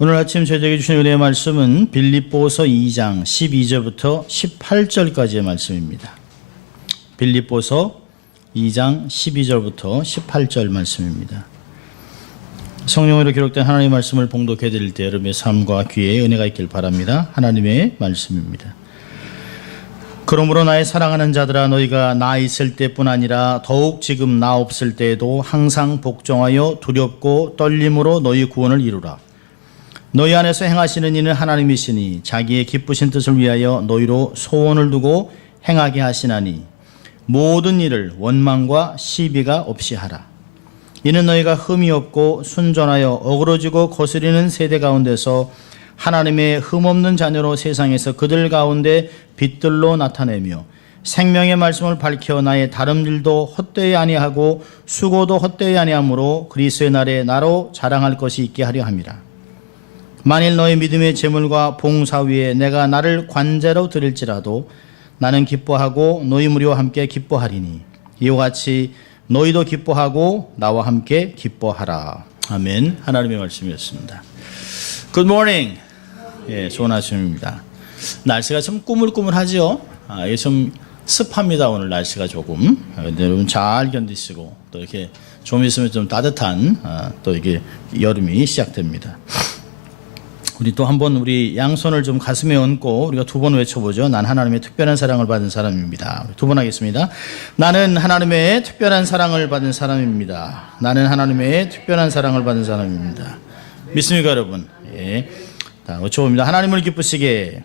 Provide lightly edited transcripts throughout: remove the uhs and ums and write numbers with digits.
오늘 아침 저희에게 주신 은혜의 말씀은 빌립보서 2장 12절부터 18절까지의 말씀입니다. 빌립보서 2장 12절부터 18절 말씀입니다. 성령으로 기록된 하나님의 말씀을 봉독해 드릴 때 여러분의 삶과 귀에 은혜가 있길 바랍니다. 하나님의 말씀입니다. 그러므로 나의 사랑하는 자들아, 너희가 나 있을 때뿐 아니라 더욱 지금 나 없을 때에도 항상 복종하여 두렵고 떨림으로 너희 구원을 이루라. 너희 안에서 행하시는 이는 하나님이시니 자기의 기쁘신 뜻을 위하여 너희로 소원을 두고 행하게 하시나니 모든 일을 원망과 시비가 없이 하라. 이는 너희가 흠이 없고 순전하여 어그러지고 거스리는 세대 가운데서 하나님의 흠없는 자녀로 세상에서 그들 가운데 빛들로 나타내며 생명의 말씀을 밝혀 나의 다름질도 헛되이 아니하고 수고도 헛되이 아니하므로 그리스도의 날에 나로 자랑할 것이 있게 하려 함이라. 만일 너희 믿음의 제물과 봉사 위에 내가 나를 관제로 드릴지라도 나는 기뻐하고 너희 무리와 함께 기뻐하리니 이와 같이 너희도 기뻐하고 나와 함께 기뻐하라. 아멘. 하나님의 말씀이었습니다. Good morning. 예, 좋은 아침입니다. 날씨가 좀 꾸물꾸물하죠. 이게 좀 습합니다. 오늘 날씨가 조금. 여러분 잘 견디시고 또 이렇게 좀 있으면 좀 따뜻한 또 이게 여름이 시작됩니다. 우리 또 한번 우리 양손을 좀 가슴에 얹고 우리가 두 번 외쳐보죠. 난 하나님의 특별한 사랑을 받은 사람입니다. 두 번 하겠습니다. 나는 하나님의 특별한 사랑을 받은 사람입니다. 나는 하나님의 특별한 사랑을 받은 사람입니다. 믿습니까, 여러분? 예. 자, 외쳐봅니다. 하나님을 기쁘시게,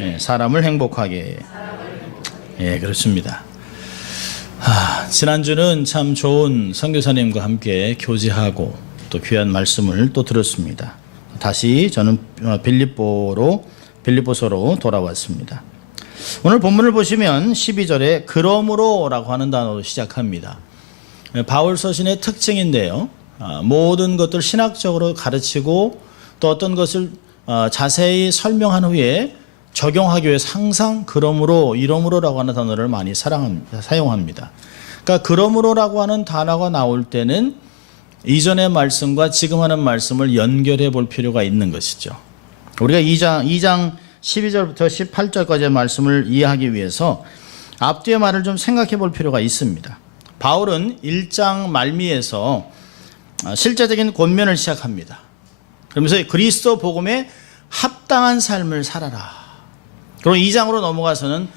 예, 사람을 행복하게. 예, 그렇습니다. 지난주는 참 좋은 선교사님과 함께 교제하고 또 귀한 말씀을 또 들었습니다. 다시 저는 빌립보서로 돌아왔습니다. 오늘 본문을 보시면 12절에 그러므로라고 하는 단어로 시작합니다. 바울 서신의 특징인데요. 모든 것들 신학적으로 가르치고 또 어떤 것을 자세히 설명한 후에 적용하기 위해서 항상 그러므로, 이러므로라고 하는 단어를 많이 사용합니다. 그러니까 그러므로라고 하는 단어가 나올 때는 이전의 말씀과 지금 하는 말씀을 연결해 볼 필요가 있는 것이죠. 우리가 2장 12절부터 18절까지의 말씀을 이해하기 위해서 앞뒤의 말을 좀 생각해 볼 필요가 있습니다. 바울은 1장 말미에서 실제적인 권면을 시작합니다. 그러면서 그리스도 복음에 합당한 삶을 살아라. 그리고 2장으로 넘어가서는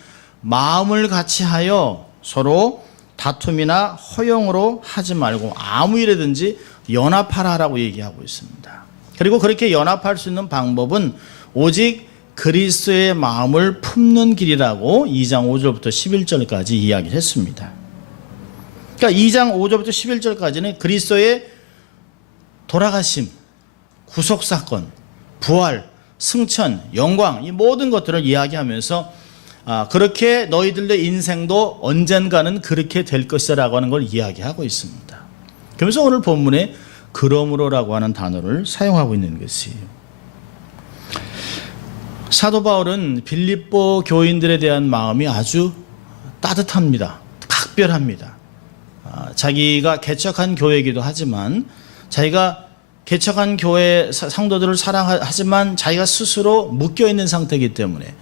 마음을 같이하여 서로 다툼이나 허용으로 하지 말고 아무 일에든지 연합하라라고 얘기하고 있습니다. 그리고 그렇게 연합할 수 있는 방법은 오직 그리스도의 마음을 품는 길이라고 2장 5절부터 11절까지 이야기를 했습니다. 그러니까 2장 5절부터 11절까지는 그리스도의 돌아가심, 구속사건, 부활, 승천, 영광, 이 모든 것들을 이야기하면서 그렇게 너희들의 인생도 언젠가는 그렇게 될 것이라고 하는 걸 이야기하고 있습니다. 그러면서 오늘 본문에 그러므로라고 하는 단어를 사용하고 있는 것이에요. 사도 바울은 빌립보 교인들에 대한 마음이 아주 따뜻합니다. 각별합니다. 자기가 개척한 교회이기도 하지만 자기가 개척한 교회 성도들을 사랑하지만 자기가 스스로 묶여있는 상태이기 때문에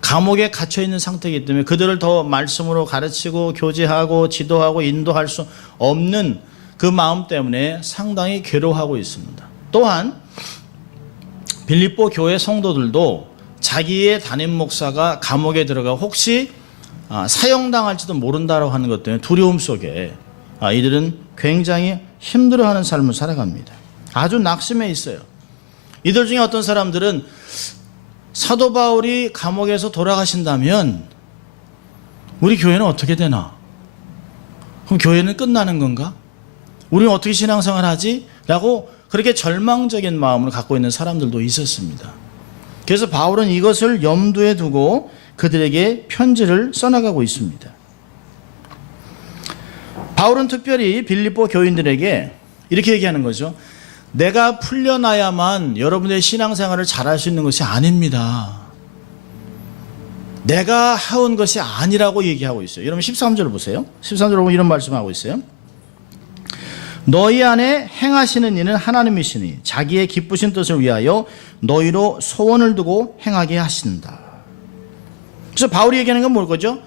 감옥에 갇혀있는 상태이기 때문에 그들을 더 말씀으로 가르치고 교제하고 지도하고 인도할 수 없는 그 마음 때문에 상당히 괴로워하고 있습니다. 또한 빌립보 교회 성도들도 자기의 담임 목사가 감옥에 들어가 혹시 사형당할지도 모른다고 하는 것 때문에 두려움 속에 이들은 굉장히 힘들어하는 삶을 살아갑니다. 아주 낙심해 있어요. 이들 중에 어떤 사람들은 사도 바울이 감옥에서 돌아가신다면 우리 교회는 어떻게 되나? 그럼 교회는 끝나는 건가? 우리는 어떻게 신앙생활 하지? 라고 그렇게 절망적인 마음을 갖고 있는 사람들도 있었습니다. 그래서 바울은 이것을 염두에 두고 그들에게 편지를 써나가고 있습니다. 바울은 특별히 빌립보 교인들에게 이렇게 얘기하는 거죠. 내가 풀려나야만 여러분의 신앙생활을 잘할 수 있는 것이 아닙니다. 내가 해온 것이 아니라고 얘기하고 있어요. 여러분 13절 보세요. 13절 보면 이런 말씀하고 있어요. 너희 안에 행하시는 이는 하나님이시니 자기의 기쁘신 뜻을 위하여 너희로 소원을 두고 행하게 하신다. 그래서 바울이 얘기하는 건 뭐죠?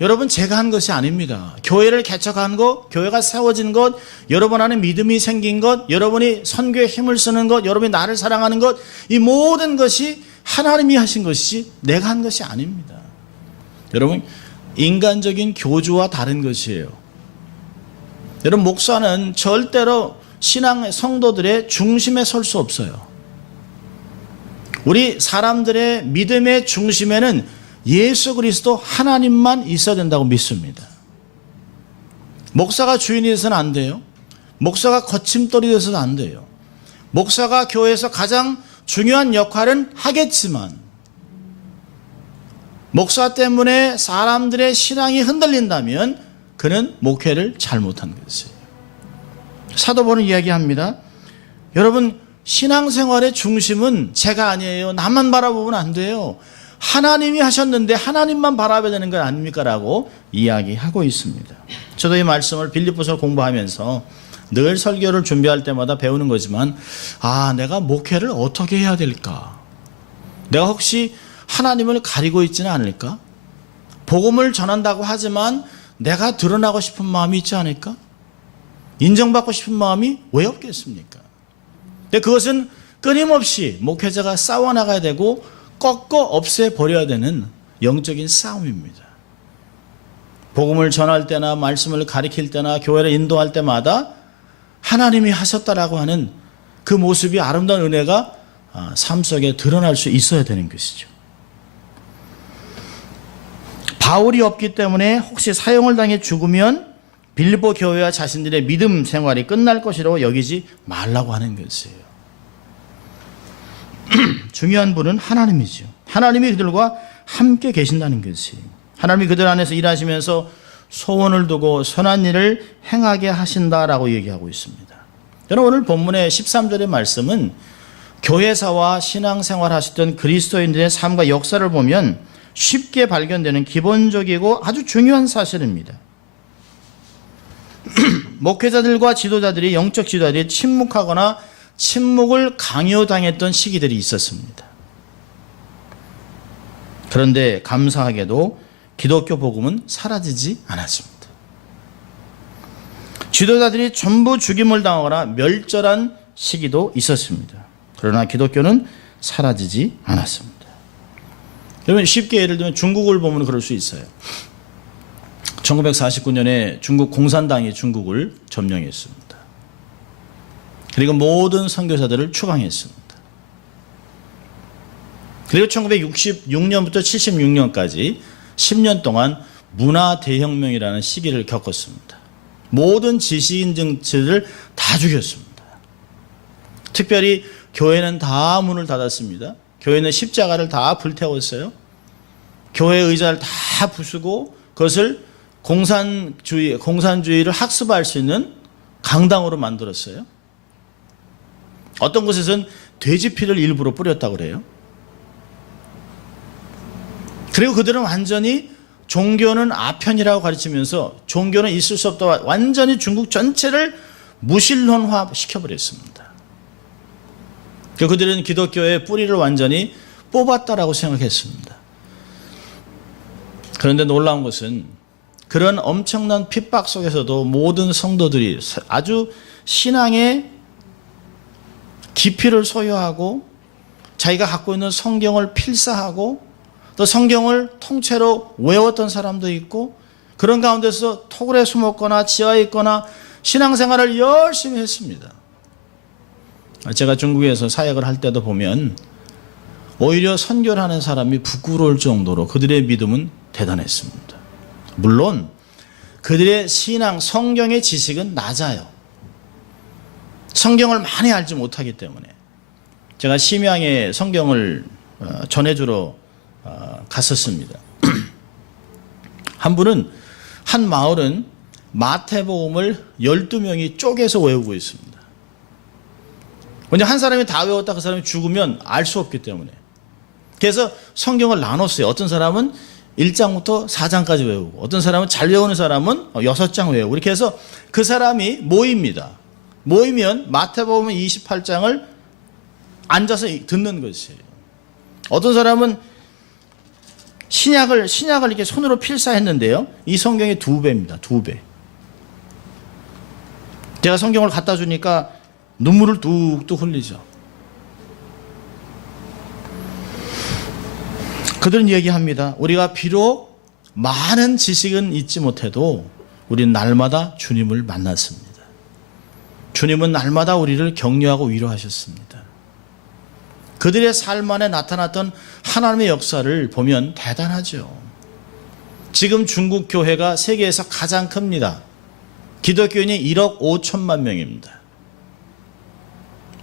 여러분, 제가 한 것이 아닙니다. 교회를 개척한 것, 교회가 세워진 것, 여러분 안에 믿음이 생긴 것, 여러분이 선교에 힘을 쓰는 것, 여러분이 나를 사랑하는 것, 이 모든 것이 하나님이 하신 것이지 내가 한 것이 아닙니다. 여러분, 인간적인 교주와 다른 것이에요. 여러분, 목사는 절대로 신앙의 성도들의 중심에 설 수 없어요. 우리 사람들의 믿음의 중심에는 예수 그리스도 하나님만 있어야 된다고 믿습니다. 목사가 주인이 돼서는 안 돼요. 목사가 거침돌이 돼서는 안 돼요. 목사가 교회에서 가장 중요한 역할은 하겠지만 목사 때문에 사람들의 신앙이 흔들린다면 그는 목회를 잘못한 것이에요. 사도 바울은 이야기합니다. 여러분, 신앙생활의 중심은 제가 아니에요. 나만 바라보면 안 돼요. 하나님이 하셨는데 하나님만 바라봐야 되는 건 아닙니까? 라고 이야기하고 있습니다. 저도 이 말씀을 빌립보서를 공부하면서 늘 설교를 준비할 때마다 배우는 거지만, 내가 목회를 어떻게 해야 될까? 내가 혹시 하나님을 가리고 있지는 않을까? 복음을 전한다고 하지만 내가 드러나고 싶은 마음이 있지 않을까? 인정받고 싶은 마음이 왜 없겠습니까? 근데 그것은 끊임없이 목회자가 싸워나가야 되고 꺾어 없애버려야 되는 영적인 싸움입니다. 복음을 전할 때나 말씀을 가리킬 때나 교회를 인도할 때마다 하나님이 하셨다라고 하는 그 모습이 아름다운 은혜가 삶 속에 드러날 수 있어야 되는 것이죠. 바울이 없기 때문에 혹시 사형을 당해 죽으면 빌립보 교회와 자신들의 믿음 생활이 끝날 것이라고 여기지 말라고 하는 것이에요. 중요한 분은 하나님이죠. 하나님이 그들과 함께 계신다는 것이, 하나님이 그들 안에서 일하시면서 소원을 두고 선한 일을 행하게 하신다라고 얘기하고 있습니다. 저는 오늘 본문의 13절의 말씀은 교회사와 신앙생활 하시던 그리스도인들의 삶과 역사를 보면 쉽게 발견되는 기본적이고 아주 중요한 사실입니다. 목회자들과 지도자들이, 영적 지도자들이 침묵하거나 침묵을 강요당했던 시기들이 있었습니다. 그런데 감사하게도 기독교 복음은 사라지지 않았습니다. 지도자들이 전부 죽임을 당하거나 멸절한 시기도 있었습니다. 그러나 기독교는 사라지지 않았습니다. 여러분, 쉽게 예를 들면 중국을 보면 그럴 수 있어요. 1949년에 중국 공산당이 중국을 점령했습니다. 그리고 모든 선교사들을 추방했습니다. 그리고 1966년부터 76년까지 10년 동안 문화대혁명이라는 시기를 겪었습니다. 모든 지식인들을 다 죽였습니다. 특별히 교회는 다 문을 닫았습니다. 교회는 십자가를 다 불태웠어요. 교회 의자를 다 부수고 그것을 공산주의를 학습할 수 있는 강당으로 만들었어요. 어떤 곳에서는 돼지 피를 일부러 뿌렸다고 그래요. 그리고 그들은 완전히 종교는 아편이라고 가르치면서 종교는 있을 수 없다, 완전히 중국 전체를 무신론화 시켜버렸습니다. 그들은 기독교의 뿌리를 완전히 뽑았다라고 생각했습니다. 그런데 놀라운 것은 그런 엄청난 핍박 속에서도 모든 성도들이 아주 신앙의 깊이를 소유하고 자기가 갖고 있는 성경을 필사하고 또 성경을 통째로 외웠던 사람도 있고, 그런 가운데서 토굴에 숨었거나 지하에 있거나 신앙생활을 열심히 했습니다. 제가 중국에서 사역을 할 때도 보면 오히려 선교를 하는 사람이 부끄러울 정도로 그들의 믿음은 대단했습니다. 물론 그들의 신앙, 성경의 지식은 낮아요. 성경을 많이 알지 못하기 때문에. 제가 심양에 성경을 전해주러 갔었습니다. 한 마을은 마태복음을 12명이 쪼개서 외우고 있습니다. 근데 한 사람이 다 외웠다 그 사람이 죽으면 알 수 없기 때문에. 그래서 성경을 나눴어요. 어떤 사람은 1장부터 4장까지 외우고, 어떤 사람은 잘 외우는 사람은 6장 외우고, 이렇게 해서 그 사람이 모입니다. 모이면 마태복음 28장을 앉아서 듣는 것이에요. 어떤 사람은 신약을 이렇게 손으로 필사했는데요. 이 성경의 2배입니다. 2배. 제가 성경을 갖다 주니까 눈물을 뚝뚝 흘리죠. 그들은 얘기합니다. 우리가 비록 많은 지식은 잊지 못해도 우리는 날마다 주님을 만났습니다. 주님은 날마다 우리를 격려하고 위로하셨습니다. 그들의 삶 안에 나타났던 하나님의 역사를 보면 대단하죠. 지금 중국 교회가 세계에서 가장 큽니다. 기독교인이 1억 5천만 명입니다.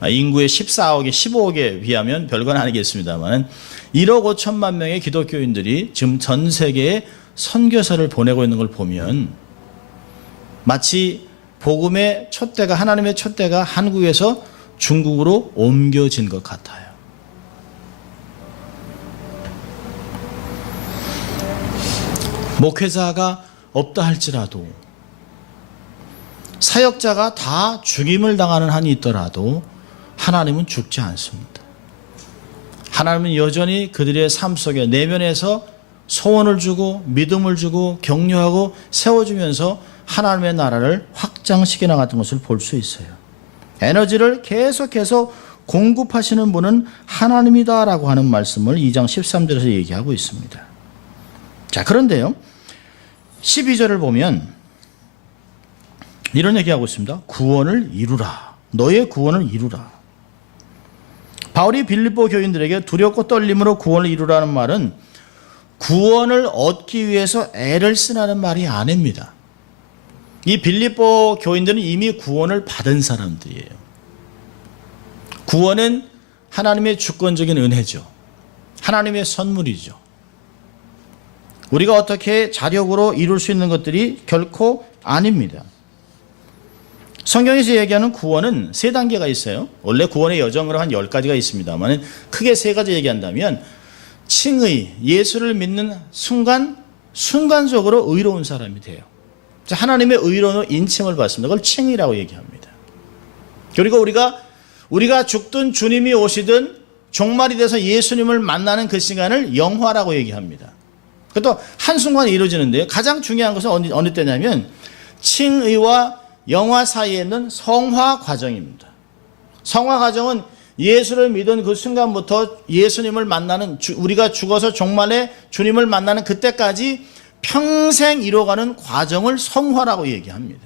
인구의 14억에 15억에 비하면 별건 아니겠습니다만 1억 5천만 명의 기독교인들이 지금 전 세계에 선교사를 보내고 있는 걸 보면 마치 복음의 촛대가, 하나님의 촛대가 한국에서 중국으로 옮겨진 것 같아요. 목회자가 없다 할지라도, 사역자가 다 죽임을 당하는 한이 있더라도 하나님은 죽지 않습니다. 하나님은 여전히 그들의 삶 속에 내면에서 소원을 주고 믿음을 주고 격려하고 세워주면서 하나님의 나라를 확장시켜 나갔던 것을 볼 수 있어요. 에너지를 계속해서 공급하시는 분은 하나님이다라고 하는 말씀을 2장 13절에서 얘기하고 있습니다. 자, 그런데요, 12절을 보면 이런 얘기하고 있습니다. 구원을 이루라. 너의 구원을 이루라. 바울이 빌립보 교인들에게 두렵고 떨림으로 구원을 이루라는 말은 구원을 얻기 위해서 애를 쓰라는 말이 아닙니다. 이 빌립보 교인들은 이미 구원을 받은 사람들이에요. 구원은 하나님의 주권적인 은혜죠. 하나님의 선물이죠. 우리가 어떻게 자력으로 이룰 수 있는 것들이 결코 아닙니다. 성경에서 얘기하는 구원은 3단계가 있어요. 원래 구원의 여정으로 한 10가지가 있습니다만 크게 3가지 얘기한다면 칭의, 예수를 믿는 순간적으로 의로운 사람이 돼요. 하나님의 의로운 인칭을 받습니다. 그걸 칭의라고 얘기합니다. 그리고 우리가 죽든 주님이 오시든 종말이 돼서 예수님을 만나는 그 시간을 영화라고 얘기합니다. 그것도 한순간에 이루어지는데요. 가장 중요한 것은 어느 때냐면 칭의와 영화 사이에 있는 성화 과정입니다. 성화 과정은 예수를 믿은 그 순간부터 예수님을 만나는, 우리가 죽어서 종말에 주님을 만나는 그때까지 평생 이뤄가는 과정을 성화라고 얘기합니다.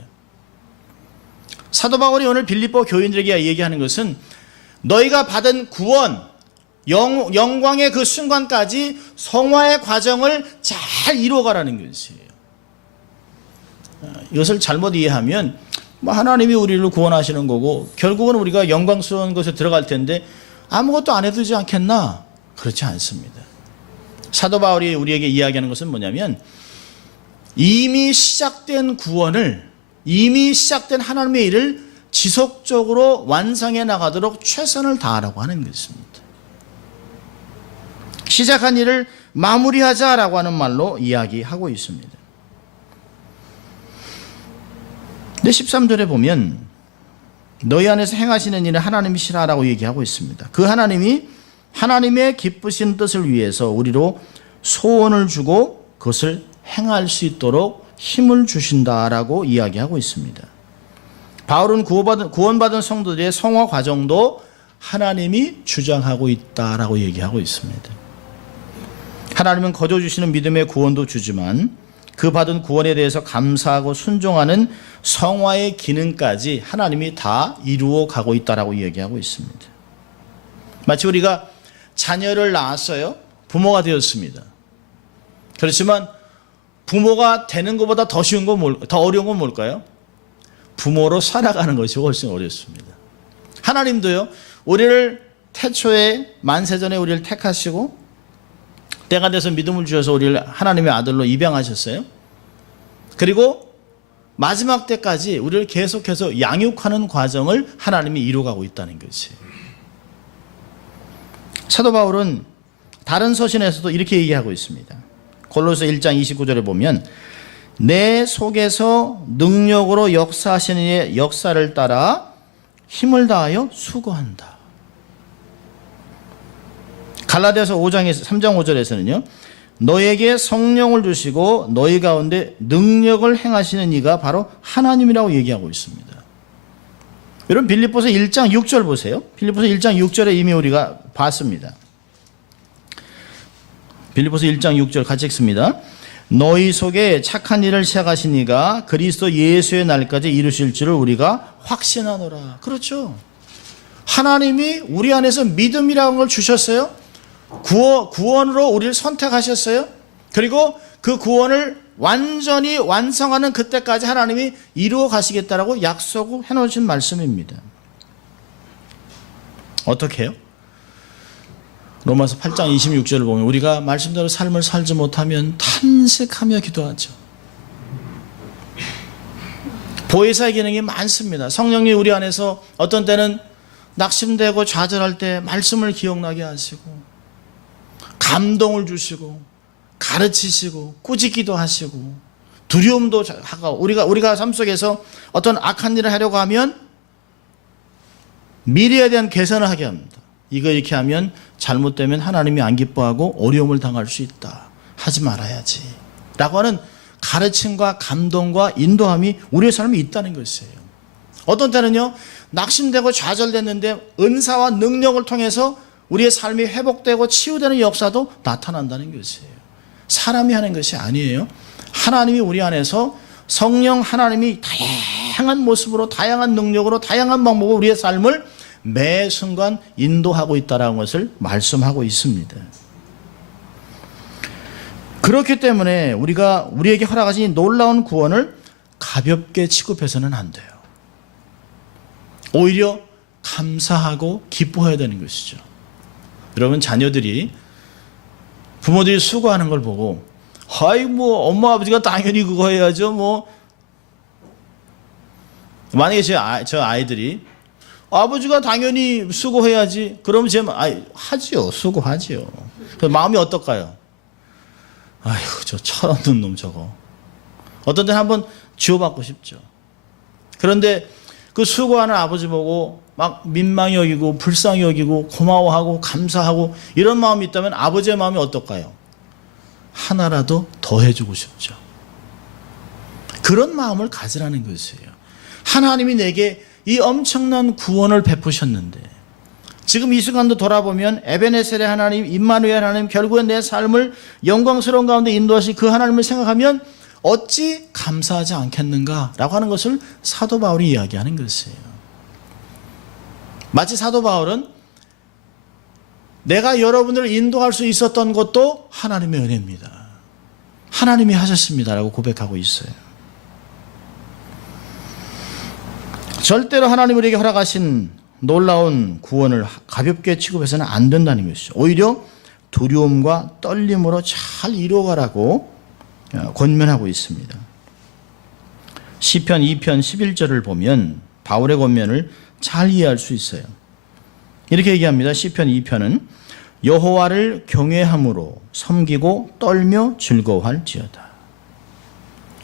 사도 바울이 오늘 빌립보 교인들에게 얘기하는 것은 너희가 받은 구원, 영광의 그 순간까지 성화의 과정을 잘 이루어가라는 것이에요. 이것을 잘못 이해하면 하나님이 우리를 구원하시는 거고 결국은 우리가 영광스러운 곳에 들어갈 텐데 아무것도 안 해도 되지 않겠나? 그렇지 않습니다. 사도 바울이 우리에게 이야기하는 것은 뭐냐면 이미 시작된 구원을, 이미 시작된 하나님의 일을 지속적으로 완성해 나가도록 최선을 다하라고 하는 것입니다. 시작한 일을 마무리하자라고 하는 말로 이야기하고 있습니다. 근데 13절에 보면 너희 안에서 행하시는 일은 하나님이시라라고 얘기하고 있습니다. 그 하나님이 하나님의 기쁘신 뜻을 위해서 우리로 소원을 주고 그것을 행할 수 있도록 힘을 주신다라고 이야기하고 있습니다. 바울은 구원받은 성도들의 성화 과정도 하나님이 주장하고 있다라고 얘기하고 있습니다. 하나님은 거저 주시는 믿음의 구원도 주지만 그 받은 구원에 대해서 감사하고 순종하는 성화의 기능까지 하나님이 다 이루어 가고 있다라고 얘기하고 있습니다. 마치 우리가 자녀를 낳았어요. 부모가 되었습니다. 그렇지만 부모가 되는 것보다 더 쉬운 건 더 어려운 건 뭘까요? 부모로 살아가는 것이 훨씬 어렵습니다. 하나님도요, 우리를 태초에 만세전에 우리를 택하시고 때가 돼서 믿음을 주셔서 우리를 하나님의 아들로 입양하셨어요. 그리고 마지막 때까지 우리를 계속해서 양육하는 과정을 하나님이 이루어가고 있다는 것이에요. 사도 바울은 다른 서신에서도 이렇게 얘기하고 있습니다. 골로새 1장 29절에 보면 내 속에서 능력으로 역사하시는 이의 역사를 따라 힘을 다하여 수고한다. 갈라디아서 5장에서 3장 5절에서는요. 너에게 성령을 주시고 너희 가운데 능력을 행하시는 이가 바로 하나님이라고 얘기하고 있습니다. 여러분 빌립보서 1장 6절 보세요. 빌립보서 1장 6절에 이미 우리가 봤습니다. 빌립보서 1장 6절 같이 읽습니다. 너희 속에 착한 일을 시작하신 이가 그리스도 예수의 날까지 이루실 줄을 우리가 확신하노라. 그렇죠. 하나님이 우리 안에서 믿음이라는 걸 주셨어요. 구원으로 우리를 선택하셨어요. 그리고 그 구원을 완전히 완성하는 그때까지 하나님이 이루어 가시겠다라고 약속을 해놓으신 말씀입니다. 어떻게 해요? 로마서 8장 26절을 보면 우리가 말씀대로 삶을 살지 못하면 탄식하며 기도하죠. 보혜사의 기능이 많습니다. 성령이 우리 안에서 어떤 때는 낙심되고 좌절할 때 말씀을 기억나게 하시고 감동을 주시고 가르치시고 꾸짖기도 하시고 두려움도 하고 우리가 삶 속에서 어떤 악한 일을 하려고 하면 미래에 대한 계산을 하게 합니다. 이거 이렇게 하면 잘못되면 하나님이 안 기뻐하고 어려움을 당할 수 있다. 하지 말아야지. 라고 하는 가르침과 감동과 인도함이 우리의 삶에 있다는 것이에요. 어떤 때는요. 낙심되고 좌절됐는데 은사와 능력을 통해서 우리의 삶이 회복되고 치유되는 역사도 나타난다는 것이에요. 사람이 하는 것이 아니에요. 하나님이 우리 안에서 성령 하나님이 다양한 모습으로 다양한 능력으로 다양한 방법으로 우리의 삶을 매 순간 인도하고 있다는 것을 말씀하고 있습니다. 그렇기 때문에 우리에게 허락하신 놀라운 구원을 가볍게 취급해서는 안 돼요. 오히려 감사하고 기뻐해야 되는 것이죠. 여러분 자녀들이 부모들이 수고하는 걸 보고 엄마 아버지가 당연히 그거 해야죠. 만약에 저 아이들이 아버지가 당연히 수고해야지. 그러면 하지요. 수고하지요. 마음이 어떨까요? 아휴, 저 철없는 놈 저거. 어떤 때는 한번 지워받고 싶죠. 그런데 그 수고하는 아버지 보고 막 민망히 여기고 불쌍히 여기고 고마워하고 감사하고 이런 마음이 있다면 아버지의 마음이 어떨까요? 하나라도 더 해주고 싶죠. 그런 마음을 가지라는 것이에요. 하나님이 내게 이 엄청난 구원을 베푸셨는데 지금 이 순간도 돌아보면 에베네셀의 하나님, 임마누엘 하나님, 결국엔 내 삶을 영광스러운 가운데 인도하신 그 하나님을 생각하면 어찌 감사하지 않겠는가라고 하는 것을 사도 바울이 이야기하는 것이에요. 마치 사도 바울은 내가 여러분들을 인도할 수 있었던 것도 하나님의 은혜입니다. 하나님이 하셨습니다라고 고백하고 있어요. 절대로 하나님 우리에게 허락하신 놀라운 구원을 가볍게 취급해서는 안 된다는 것이죠. 오히려 두려움과 떨림으로 잘 이루어가라고 권면하고 있습니다. 시편 2편 11절을 보면 바울의 권면을 잘 이해할 수 있어요. 이렇게 얘기합니다. 시편 2편은 여호와를 경외함으로 섬기고 떨며 즐거워할지어다.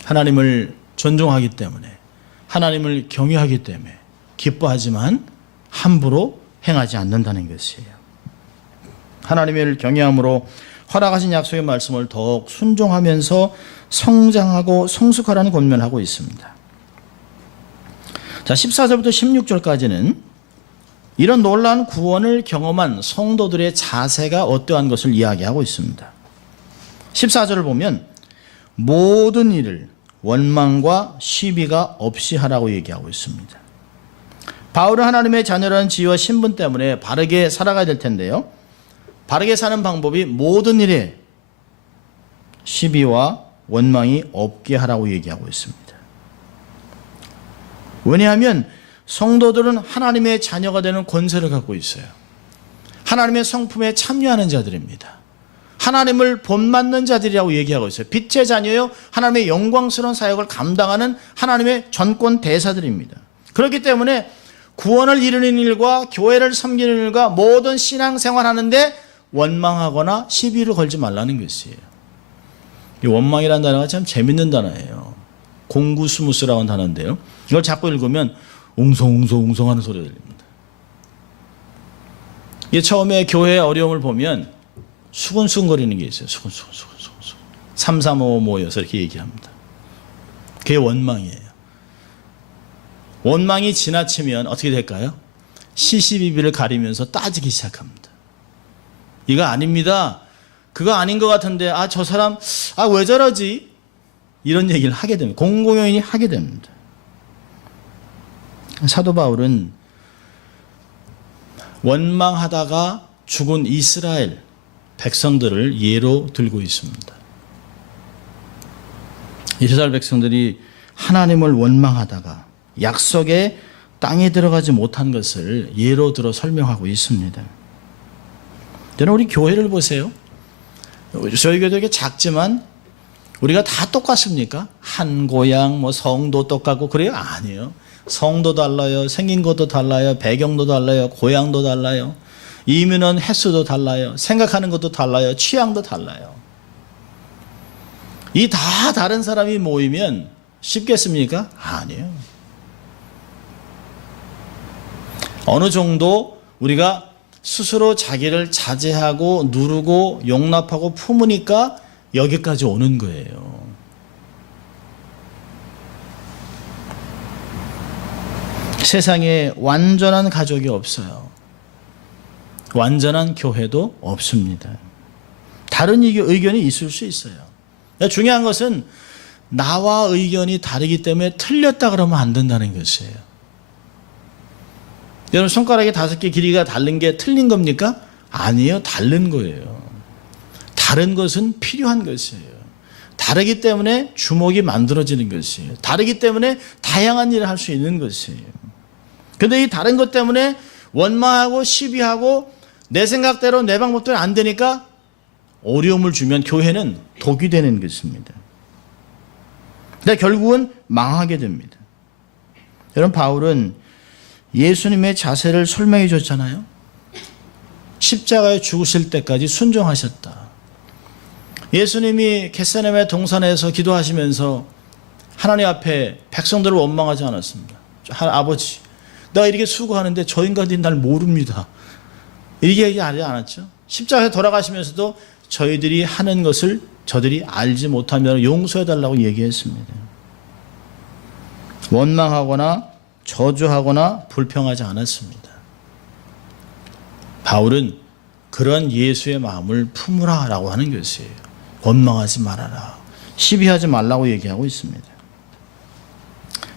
하나님을 존중하기 때문에 하나님을 경외하기 때문에 기뻐하지만 함부로 행하지 않는다는 것이에요. 하나님을 경외함으로 허락하신 약속의 말씀을 더욱 순종하면서 성장하고 성숙하라는 권면하고 있습니다. 자, 14절부터 16절까지는 이런 놀라운 구원을 경험한 성도들의 자세가 어떠한 것을 이야기하고 있습니다. 14절을 보면 모든 일을 원망과 시비가 없이 하라고 얘기하고 있습니다. 바울은 하나님의 자녀라는 지위와 신분 때문에 바르게 살아가야 될 텐데요. 바르게 사는 방법이 모든 일에 시비와 원망이 없게 하라고 얘기하고 있습니다. 왜냐하면 성도들은 하나님의 자녀가 되는 권세를 갖고 있어요. 하나님의 성품에 참여하는 자들입니다. 하나님을 본받는 자들이라고 얘기하고 있어요. 빛의 자녀요, 하나님의 영광스러운 사역을 감당하는 하나님의 전권 대사들입니다. 그렇기 때문에 구원을 이루는 일과 교회를 섬기는 일과 모든 신앙생활하는데 원망하거나 시비를 걸지 말라는 것이에요. 이 원망이라는 단어가 참 재밌는 단어예요. 공구스무스라는 단어인데요. 이걸 자꾸 읽으면 웅성웅성 하는 소리가 들립니다. 이게 처음에 교회의 어려움을 보면 수근수근거리는 게 있어요. 수근수근. 335 모여서 이렇게 얘기합니다. 그게 원망이에요. 원망이 지나치면 어떻게 될까요? 시시비비를 가리면서 따지기 시작합니다. 이거 아닙니다. 그거 아닌 것 같은데 저 사람 왜 저러지? 이런 얘기를 하게 됩니다. 공공연히 하게 됩니다. 사도 바울은 원망하다가 죽은 이스라엘 백성들을 예로 들고 있습니다. 이스라엘 백성들이 하나님을 원망하다가 약속의 땅에 들어가지 못한 것을 예로 들어 설명하고 있습니다. 여러분, 우리 교회를 보세요. 저희 교회도 이렇게 작지만 우리가 다 똑같습니까? 한 고향, 성도 똑같고 그래요? 아니에요. 성도 달라요. 생긴 것도 달라요. 배경도 달라요. 고향도 달라요. 이민원 횟수도 달라요. 생각하는 것도 달라요. 취향도 달라요. 이 다 다른 사람이 모이면 쉽겠습니까? 아니에요. 어느 정도 우리가 스스로 자기를 자제하고 누르고 용납하고 품으니까 여기까지 오는 거예요. 세상에 완전한 가족이 없어요. 완전한 교회도 없습니다. 다른 의견이 있을 수 있어요. 중요한 것은 나와 의견이 다르기 때문에 틀렸다 그러면 안 된다는 것이에요. 여러분, 손가락이 5개 길이가 다른 게 틀린 겁니까? 아니에요. 다른 거예요. 다른 것은 필요한 것이에요. 다르기 때문에 주목이 만들어지는 것이에요. 다르기 때문에 다양한 일을 할 수 있는 것이에요. 그런데 이 다른 것 때문에 원망하고 시비하고 내 생각대로 내 방법대로 안 되니까 어려움을 주면 교회는 독이 되는 것입니다. 근데 결국은 망하게 됩니다. 여러분, 바울은 예수님의 자세를 설명해 줬잖아요. 십자가에 죽으실 때까지 순종하셨다. 예수님이 겟세마네 동산에서 기도하시면서 하나님 앞에 백성들을 원망하지 않았습니다. 아버지, 내가 이렇게 수고하는데 저 인간들이 날 모릅니다. 이렇게 얘기하지 않았죠. 십자가에 돌아가시면서도 저희들이 하는 것을 저들이 알지 못하면 용서해달라고 얘기했습니다. 원망하거나 저주하거나 불평하지 않았습니다. 바울은 그런 예수의 마음을 품으라 라고 하는 것이에요. 원망하지 말아라. 시비하지 말라고 얘기하고 있습니다.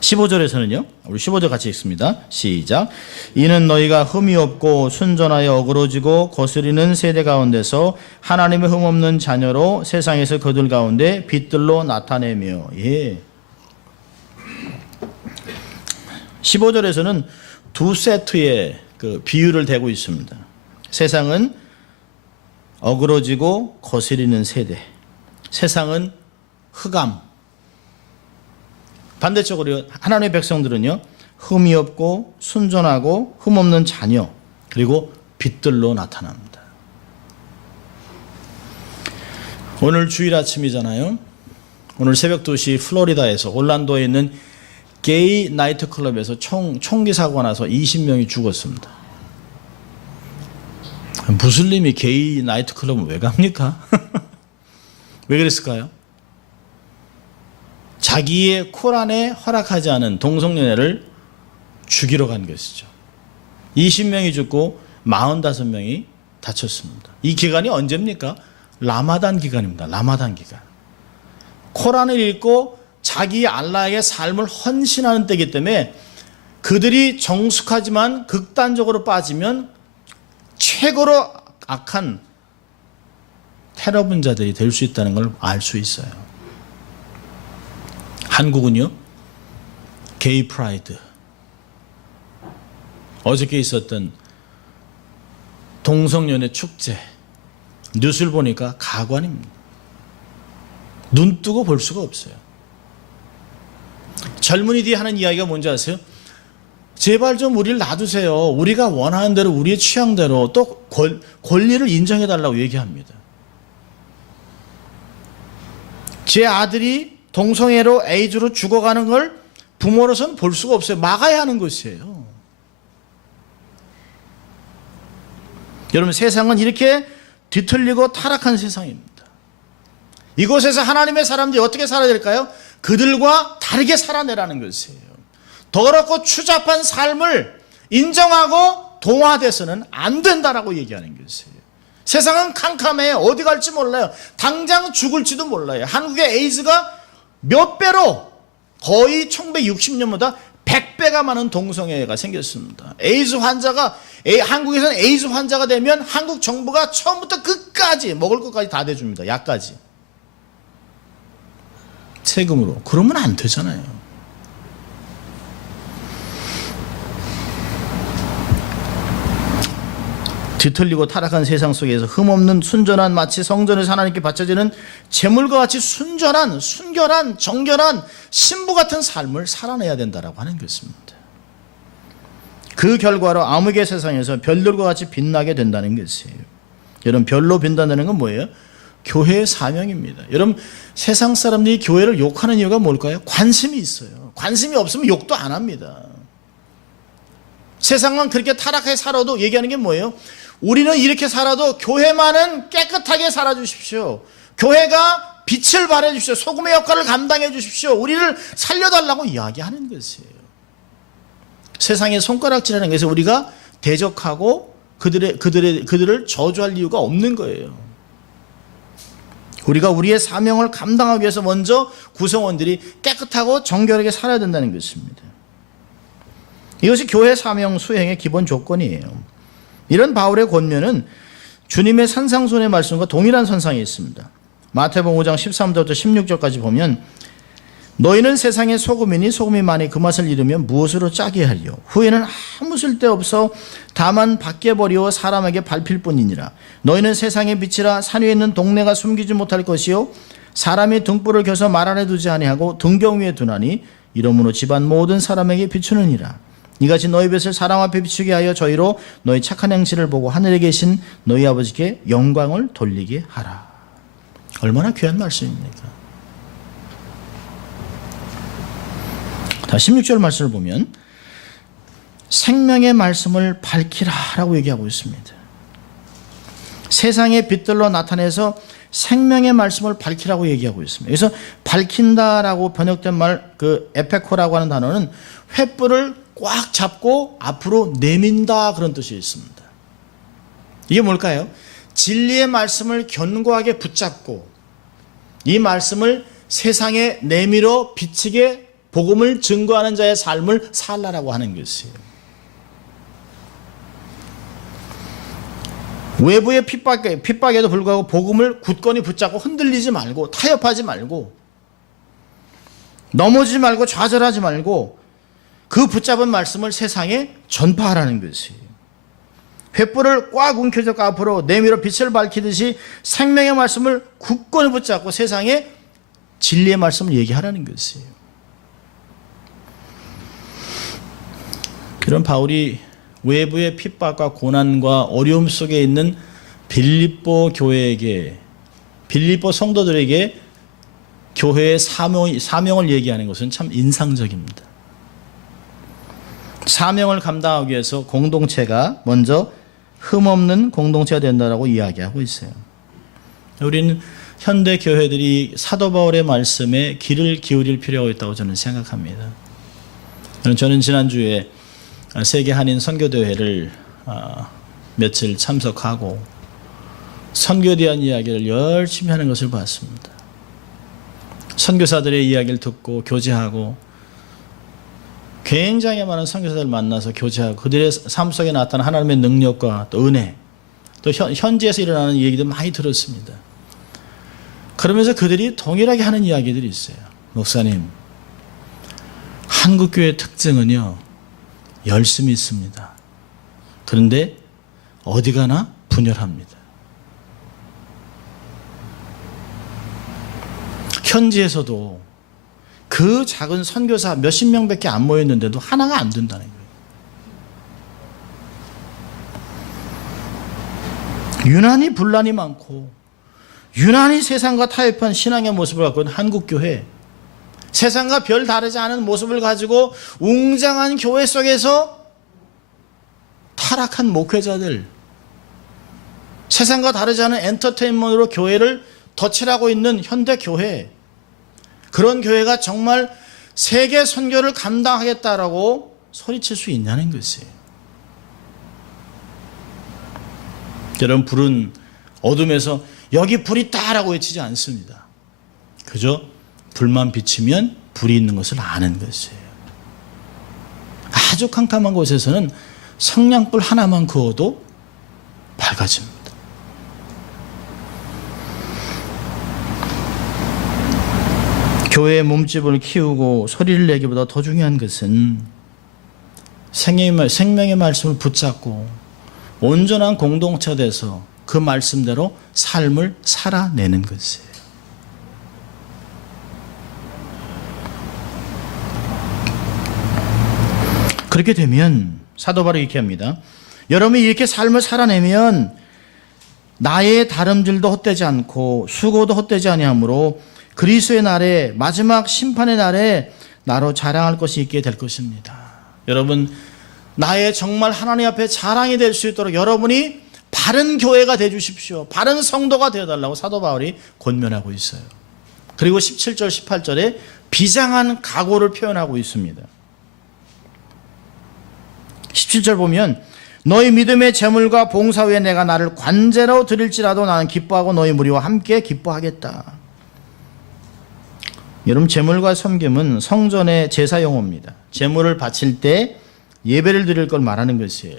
15절에서는요. 우리 15절 같이 읽습니다. 시작. 이는 너희가 흠이 없고 순전하여 어그러지고 거스리는 세대 가운데서 하나님의 흠없는 자녀로 세상에서 그들 가운데 빛들로 나타내며. 예. 15절에서는 두 세트의 그 비유를 대고 있습니다. 세상은 어그러지고 거스리는 세대. 세상은 흑암. 반대쪽으로 하나님의 백성들은요, 흠이 없고 순전하고 흠없는 자녀, 그리고 빛들로 나타납니다. 오늘 주일 아침이잖아요. 오늘 새벽 2시 플로리다에서 올란도에 있는 게이 나이트클럽에서 총기 사고가 나서 20명이 죽었습니다. 무슬림이 게이 나이트클럽은 왜 갑니까? 왜 그랬을까요? 자기의 코란에 허락하지 않은 동성연애를 죽이러 간 것이죠. 20명이 죽고 45명이 다쳤습니다. 이 기간이 언제입니까? 라마단 기간입니다. 라마단 기간. 코란을 읽고 자기 알라에게 삶을 헌신하는 때이기 때문에 그들이 정숙하지만 극단적으로 빠지면 최고로 악한 테러 분자들이 될 수 있다는 걸 알 수 있어요. 한국은요, 게이 프라이드, 어저께 있었던 동성연애 축제, 뉴스를 보니까 가관입니다. 눈 뜨고 볼 수가 없어요. 젊은이들이 하는 이야기가 뭔지 아세요? 제발 좀 우리를 놔두세요. 우리가 원하는 대로 우리의 취향대로 또 권리를 인정해달라고 얘기합니다. 제 아들이 동성애로 에이즈로 죽어가는 걸 부모로서는 볼 수가 없어요. 막아야 하는 것이에요. 여러분, 세상은 이렇게 뒤틀리고 타락한 세상입니다. 이곳에서 하나님의 사람들이 어떻게 살아야 될까요? 그들과 다르게 살아내라는 것이에요. 더럽고 추잡한 삶을 인정하고 동화돼서는 안 된다라고 얘기하는 것이에요. 세상은 캄캄해요. 어디 갈지 몰라요. 당장 죽을지도 몰라요. 한국의 에이즈가 몇 배로, 거의 1960년보다 100배가 많은 동성애가 생겼습니다. 에이즈 환자가, 한국에서는 에이즈 환자가 되면 한국 정부가 처음부터 끝까지 먹을 것까지 다 대줍니다. 약까지. 세금으로. 그러면 안 되잖아요. 뒤틀리고 타락한 세상 속에서 흠없는 순전한, 마치 성전에서 하나님께 바쳐지는 제물과 같이 순전한, 순결한, 정결한 신부 같은 삶을 살아내야 된다라고 하는 것입니다. 그 결과로 암흑의 세상에서 별들과 같이 빛나게 된다는 것이에요. 여러분, 별로 빛난다는 건 뭐예요? 교회의 사명입니다. 여러분, 세상 사람들이 교회를 욕하는 이유가 뭘까요? 관심이 있어요. 관심이 없으면 욕도 안 합니다. 세상은 그렇게 타락하게 살아도 얘기하는 게 뭐예요? 우리는 이렇게 살아도 교회만은 깨끗하게 살아주십시오. 교회가 빛을 발해주십시오. 소금의 역할을 감당해 주십시오. 우리를 살려달라고 이야기하는 것이에요. 세상에 손가락질하는 것에서 우리가 대적하고 그들을 저주할 이유가 없는 거예요. 우리가 우리의 사명을 감당하기 위해서 먼저 구성원들이 깨끗하고 정결하게 살아야 된다는 것입니다. 이것이 교회 사명 수행의 기본 조건이에요. 이런 바울의 권면은 주님의 산상순의 말씀과 동일한 선상에 있습니다. 마태복음 5장 13절부터 16절까지 보면, 너희는 세상의 소금이니 소금이 만일 그 맛을 잃으면 무엇으로 짜게 하리요? 후에는 아무 쓸데없어 다만 밖에 버리워 사람에게 밟힐 뿐이니라. 너희는 세상의 빛이라. 산 위에 있는 동네가 숨기지 못할 것이요 사람이 등불을 켜서 말 안에 두지 아니하고 등경 위에 두나니 이러므로 집안 모든 사람에게 비추느니라. 이같이 너희 빛을 사람 앞에 비추게 하여 저희로 너희 착한 행실을 보고 하늘에 계신 너희 아버지께 영광을 돌리게 하라. 얼마나 귀한 말씀입니까? 자, 16절 말씀을 보면 생명의 말씀을 밝히라라고 얘기하고 있습니다. 세상의 빛들로 나타내서 생명의 말씀을 밝히라고 얘기하고 있습니다. 그래서 밝힌다라고 번역된 말, 그 에페코라고 하는 단어는 횃불을 꽉 잡고 앞으로 내민다, 그런 뜻이 있습니다. 이게 뭘까요? 진리의 말씀을 견고하게 붙잡고 이 말씀을 세상에 내밀어 비치게 복음을 증거하는 자의 삶을 살라라고 하는 것이에요. 외부의 핍박에도 불구하고 복음을 굳건히 붙잡고 흔들리지 말고 타협하지 말고 넘어지지 말고 좌절하지 말고 그 붙잡은 말씀을 세상에 전파하라는 것이에요. 횃불을 꽉 움켜잡고 앞으로 내밀어 빛을 밝히듯이 생명의 말씀을 굳건히 붙잡고 세상에 진리의 말씀을 얘기하라는 것이에요. 그런 바울이 외부의 핍박과 고난과 어려움 속에 있는 빌립보 교회에게, 빌립보 성도들에게 교회의 사명을 얘기하는 것은 참 인상적입니다. 사명을 감당하기 위해서 공동체가 먼저 흠없는 공동체가 된다라고 이야기하고 있어요. 우리는 현대 교회들이 사도 바울의 말씀에 귀를 기울일 필요가 있다고 저는 생각합니다. 저는 지난주에 세계 한인 선교대회를 며칠 참석하고 선교에 대한 이야기를 열심히 하는 것을 봤습니다. 선교사들의 이야기를 듣고 교제하고 굉장히 많은 선교사들을 만나서 교제하고 그들의 삶 속에 나타난 하나님의 능력과 또 은혜, 또 현지에서 일어나는 얘기도 많이 들었습니다. 그러면서 그들이 동일하게 하는 이야기들이 있어요. 목사님, 한국교회의 특징은요, 열심히 있습니다. 그런데 어디 가나 분열합니다. 현지에서도 그 작은 선교사 몇십 명밖에 안 모였는데도 하나가 안 된다는 거예요. 유난히 분란이 많고 유난히 세상과 타협한 신앙의 모습을 갖고 있는 한국교회, 세상과 별 다르지 않은 모습을 가지고 웅장한 교회 속에서 타락한 목회자들, 세상과 다르지 않은 엔터테인먼트로 교회를 덧칠하고 있는 현대 교회, 그런 교회가 정말 세계 선교를 감당하겠다라고 소리칠 수 있냐는 것이에요. 여러분, 불은 어둠에서 여기 불이 있다라고 외치지 않습니다. 그저 불만 비치면 불이 있는 것을 아는 것이에요. 아주 캄캄한 곳에서는 성냥불 하나만 그어도 밝아집니다. 교회의 몸집을 키우고 소리를 내기보다 더 중요한 것은 생명의 말씀을 붙잡고 온전한 공동체가 돼서 그 말씀대로 삶을 살아내는 것이에요. 그렇게 되면 사도 바울이 이렇게 합니다. 여러분이 이렇게 삶을 살아내면 나의 다름질도 헛되지 않고 수고도 헛되지 아니하므로 그리스도의 날에, 마지막 심판의 날에 나로 자랑할 것이 있게 될 것입니다. 여러분, 나의 정말 하나님 앞에 자랑이 될 수 있도록 여러분이 바른 교회가 되어 주십시오. 바른 성도가 되어달라고 사도 바울이 권면하고 있어요. 그리고 17절 18절에 비장한 각오를 표현하고 있습니다. 17절 보면 너희 믿음의 제물과 봉사 후에 내가 나를 관제로 드릴지라도 나는 기뻐하고 너희 무리와 함께 기뻐하겠다. 여러분, 제물과 섬김은 성전의 제사 용어입니다. 제물을 바칠 때 예배를 드릴 걸 말하는 것이에요.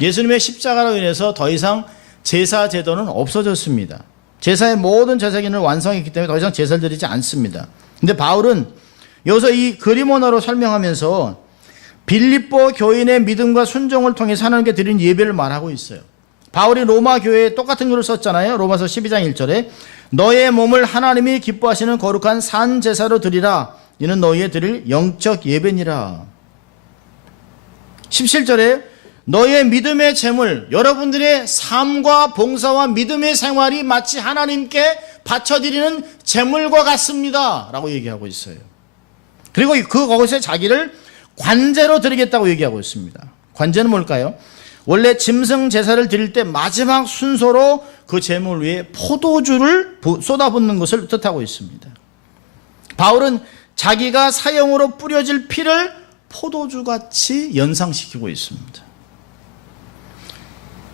예수님의 십자가로 인해서 더 이상 제사 제도는 없어졌습니다. 제사의 모든 제사 기능을 완성했기 때문에 더 이상 제사를 드리지 않습니다. 근데 바울은 여기서 이 그림 언어로 설명하면서 빌립보 교인의 믿음과 순종을 통해서 하나님께 드린 예배를 말하고 있어요. 바울이 로마 교회에 똑같은 글을 썼잖아요. 로마서 12장 1절에 너의 몸을 하나님이 기뻐하시는 거룩한 산 제사로 드리라. 이는 너희의 드릴 영적 예배니라. 17절에 너의 믿음의 제물, 여러분들의 삶과 봉사와 믿음의 생활이 마치 하나님께 바쳐드리는 제물과 같습니다 라고 얘기하고 있어요. 그리고 거기서 자기를 관제로 드리겠다고 얘기하고 있습니다. 관제는 뭘까요? 원래 짐승 제사를 드릴 때 마지막 순서로 그 제물 위에 포도주를 쏟아붓는 것을 뜻하고 있습니다. 바울은 자기가 사형으로 뿌려질 피를 포도주같이 연상시키고 있습니다.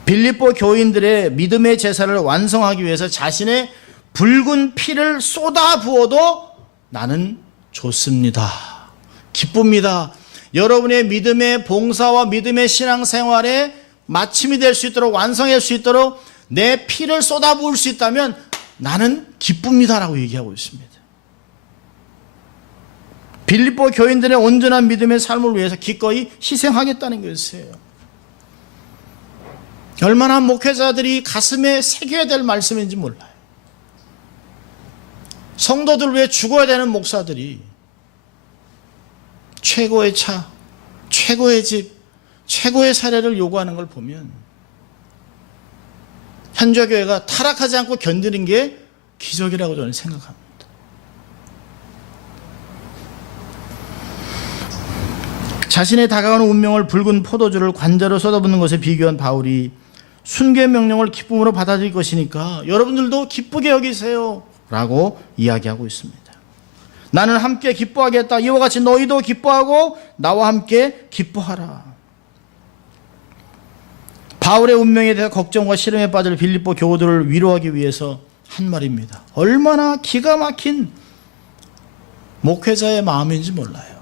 빌립보 교인들의 믿음의 제사를 완성하기 위해서 자신의 붉은 피를 쏟아부어도 나는 좋습니다. 기쁩니다. 여러분의 믿음의 봉사와 믿음의 신앙생활에 마침이 될 수 있도록, 완성할 수 있도록 내 피를 쏟아부을 수 있다면 나는 기쁩니다라고 얘기하고 있습니다. 빌립보 교인들의 온전한 믿음의 삶을 위해서 기꺼이 희생하겠다는 것이에요. 얼마나 목회자들이 가슴에 새겨야 될 말씀인지 몰라요. 성도들 위해 죽어야 되는 목사들이 최고의 차, 최고의 집, 최고의 사례를 요구하는 걸 보면 현저교회가 타락하지 않고 견디는 게 기적이라고 저는 생각합니다. 자신의 다가오는 운명을 붉은 포도주를 관자로 쏟아붓는 것에 비교한 바울이 순교의 명령을 기쁨으로 받아들일 것이니까 여러분들도 기쁘게 여기세요 라고 이야기하고 있습니다. 나는 함께 기뻐하겠다. 이와 같이 너희도 기뻐하고 나와 함께 기뻐하라. 바울의 운명에 대해 걱정과 시름에 빠질 빌립보 교우들을 위로하기 위해서 한 말입니다. 얼마나 기가 막힌 목회자의 마음인지 몰라요.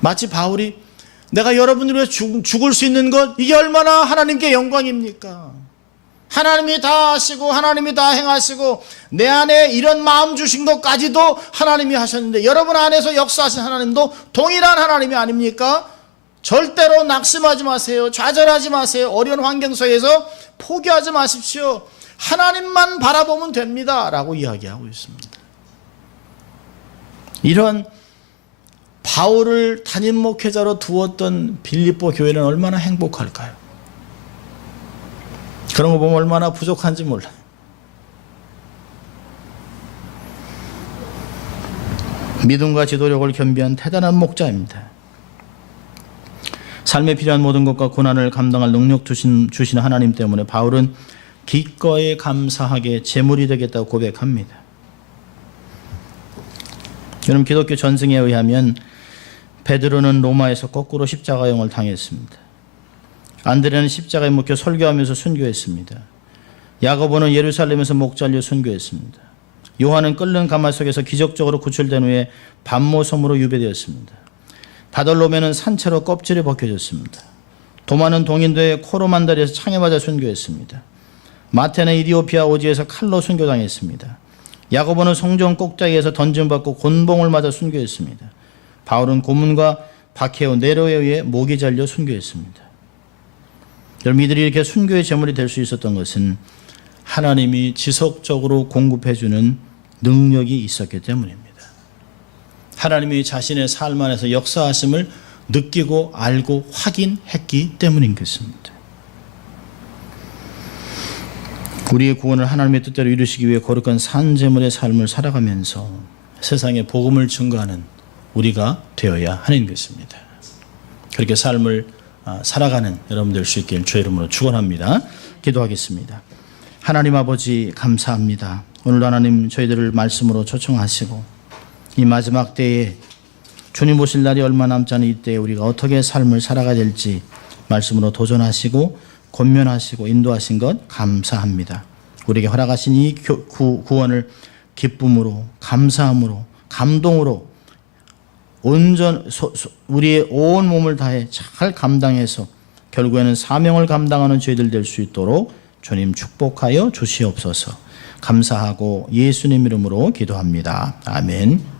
마치 바울이 내가 여러분들을 위해 죽을 수 있는 것, 이게 얼마나 하나님께 영광입니까? 하나님이 다 하시고 하나님이 다 행하시고 내 안에 이런 마음 주신 것까지도 하나님이 하셨는데 여러분 안에서 역사하신 하나님도 동일한 하나님이 아닙니까? 절대로 낙심하지 마세요. 좌절하지 마세요. 어려운 환경 속에서 포기하지 마십시오. 하나님만 바라보면 됩니다 라고 이야기하고 있습니다. 이런 바울을 담임 목회자로 두었던 빌립보 교회는 얼마나 행복할까요? 그런 거 보면 얼마나 부족한지 몰라요. 믿음과 지도력을 겸비한 대단한 목자입니다. 삶에 필요한 모든 것과 고난을 감당할 능력 주신 하나님 때문에 바울은 기꺼이 감사하게 제물이 되겠다고 고백합니다. 여러분, 기독교 전승에 의하면 베드로는 로마에서 거꾸로 십자가형을 당했습니다. 안드레는 십자가에 묶여 설교하면서 순교했습니다. 야고보는 예루살렘에서 목 잘려 순교했습니다. 요한은 끓는 가마 속에서 기적적으로 구출된 후에 반모섬으로 유배되었습니다. 바돌로메는 산채로 껍질이 벗겨졌습니다. 도마는 동인도의 코로만다리에서 창에 맞아 순교했습니다. 마태는 이디오피아 오지에서 칼로 순교당했습니다. 야고보는 성전 꼭자기에서 던짐받고 곤봉을 맞아 순교했습니다. 바울은 고문과 박해오 네로에 의해 목이 잘려 순교했습니다. 여러분, 이들이 이렇게 순교의 제물이 될 수 있었던 것은 하나님이 지속적으로 공급해주는 능력이 있었기 때문입니다. 하나님이 자신의 삶 안에서 역사하심을 느끼고 알고 확인했기 때문인 것입니다. 우리의 구원을 하나님의 뜻대로 이루시기 위해 거룩한 산제물의 삶을 살아가면서 세상에 복음을 증거하는 우리가 되어야 하는 것입니다. 그렇게 삶을 살아가는 여러분 될 수 있길 주의 이름으로 축원합니다. 기도하겠습니다. 하나님 아버지, 감사합니다. 오늘도 하나님 저희들을 말씀으로 초청하시고 이 마지막 때에 주님 오실 날이 얼마 남지 않은 이때에 우리가 어떻게 삶을 살아가야 될지 말씀으로 도전하시고 권면하시고 인도하신 것 감사합니다. 우리에게 허락하신 이 구원을 기쁨으로, 감사함으로, 감동으로 우리의 온 몸을 다해 잘 감당해서 결국에는 사명을 감당하는 저희들 될 수 있도록 주님 축복하여 주시옵소서. 감사하고 예수님 이름으로 기도합니다. 아멘.